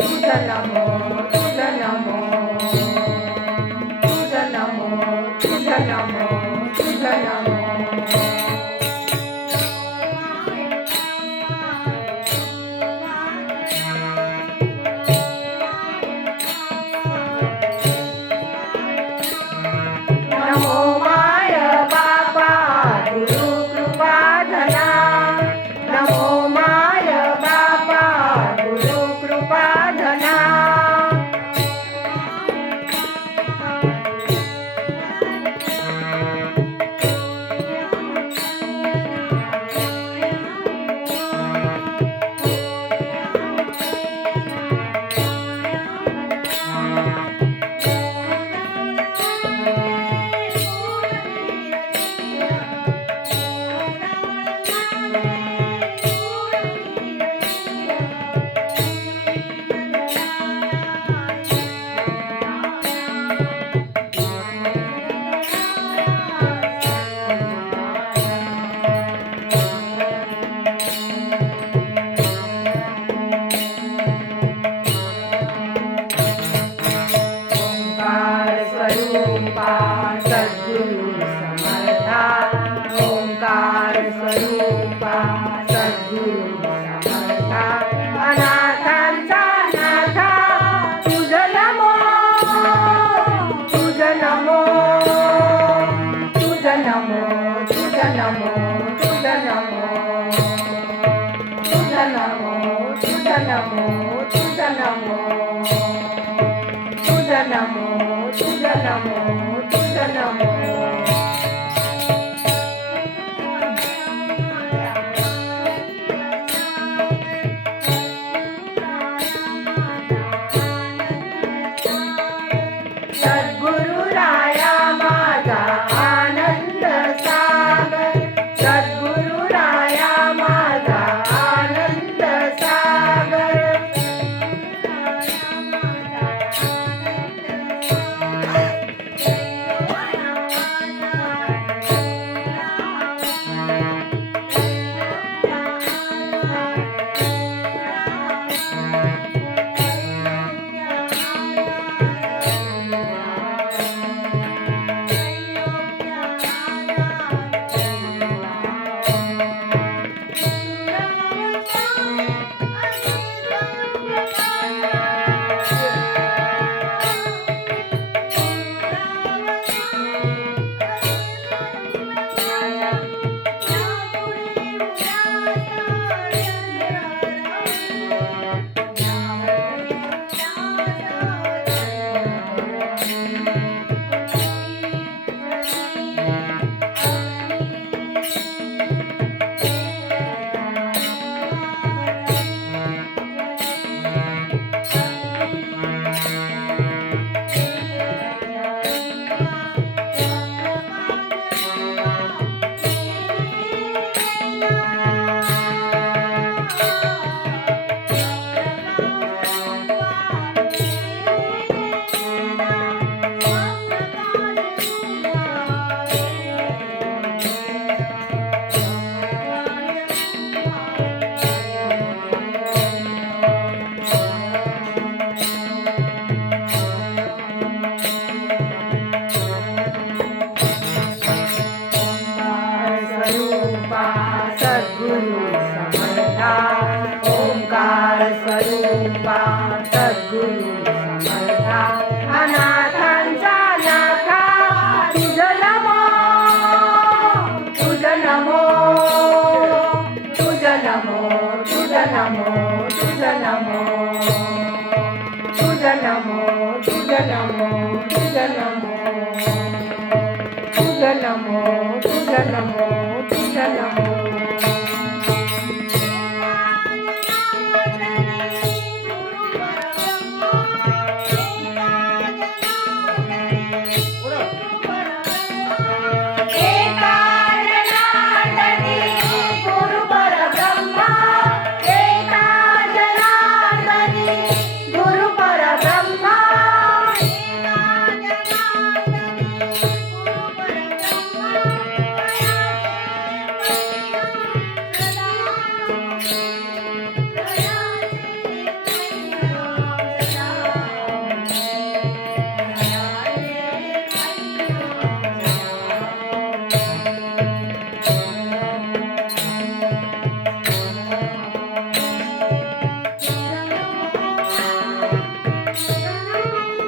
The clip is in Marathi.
तुझ नमो तुझ नमो तुझ नमो तुझ नमो तुझ नमो नमो माय बापा गुरु कृपा धना नमो माय बापा गुरु कृपा धना स्वरूपा सद्गुरु समर्था ओंकार स्वरूपा सद्गुरु समर्था अनाथांचा नाथा तुझ नमो तुझ नमो तुझ नमो तुझ नमो तुझ नमो तुझ नमो तुझ नमो तुझ नमो तुझ नमो तुझ नमो तुझ नमो सद्गुरु राया माझा आनंद सागर सद्गुरु राया माझा आनंद सागर सद्गुरु समर्था ओंकार स्वरूपा सद्गुरु समर्था अनाथांचा नाथा तुझ नमो तुझ नमो तुझ नमो तुझ नमो तुझ नमो तुझ नमो तुझ नमो तुझ नमो तुझ नमो तुझ नमो तुझ नमो